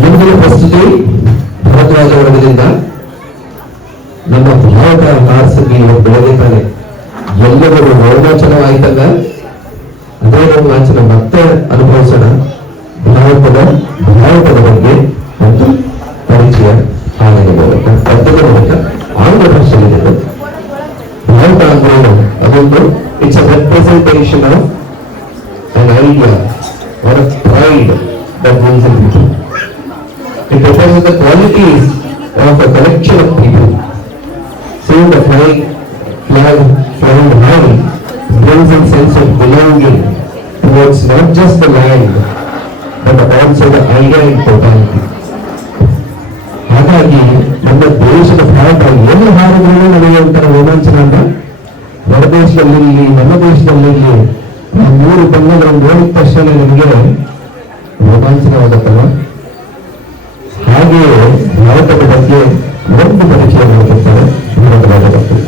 ಮುಂದಿನ ಪ್ರಸ್ತುತಿ ಭರದ್ವಾಜ ವರ್ಗದಿಂದ ನಮ್ಮ ಭಾರತ ಕಾರ್ಸಗಿ ಬೆಳೆದಿದ್ದಾನೆ. ಎಲ್ಲರೂ ರೋಮಾಂಚನವಾಯ್ತಲ್ಲ, ಅದೇ ರೋಮಾಂಚನ ಮತ್ತೆ ಅನುಭವಿಸೋಣ. ಭಾರತದ ಬಗ್ಗೆ ಒಂದು ಪರಿಚಯ ಹಾಡಿನ ಮೂಲಕ, ಪದ್ಯದ ಮೂಲಕ, ಆಂಗ್ಲ ಭಾಷೆಯಲ್ಲಿದೆ. ಭಾರತ ಅಂದ್ರೆ ಅದೊಂದು it's a representation of an idea or a pride that rules in people. It represents the qualities of a collection of people. Seeing the flag flying high brings a sense of belonging towards not just the land but also the idea in totality. ಹಾಗಾಗಿ ನಮ್ಮ ದೇಶದ ಭಾರತ ಎಲ್ಲಿ ಹಾರಿದ್ರೂ ನಮಗೆ ಒಂಥರ ರೋಮಾಂಚನ ಅಂತ. ಹೊರದೇಶದಲ್ಲಿ ನಮ್ಮ ದೇಶದಲ್ಲಿ ಆ ಮೂರು ಬಣ್ಣಗಳನ್ನು ನೋಡಿದ ತಕ್ಷಣ ನಿಮಗೆ ರೋಮಾಂಚನವಾಗುತ್ತಲ್ಲ. ಹಾಗೆಯೇ ಭಾರತದ ಬಗ್ಗೆ ಒಂದು ಪರಿಚಯ ಮಾಡುತ್ತಾರೆ ಭಾರತದ ಬಗ್ಗೆ.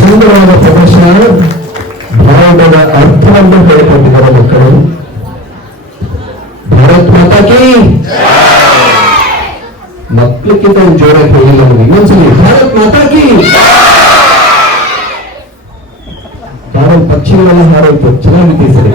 ಸುಂದರವಾದ ಪ್ರದರ್ಶನ, ಭಾರತದ ಅರ್ಥವನ್ನು ಹೇಳಿಕೊಟ್ಟಿದ್ದಾರೆ ಮಕ್ಕಳು. ಭಾರತ್ ಮಾತಾ ಕಿ ಮಕ್ಕಳಿಗಿಂತ ಜೋರಾಗಿ ಹೇಳಿಲ್ಲ ನಮಗೆ. ಇನ್ನೊಂದ್ಸಲಿ ಭಾರತ್ ಮಾತಾ ಕಿ. ಯಾರೋ ಪಕ್ಷಿಗಳೆಲ್ಲ ಹಾರೋಯ್ತು, ಚೆನ್ನಾಗಿದ್ದೀವಿ ಸರಿ.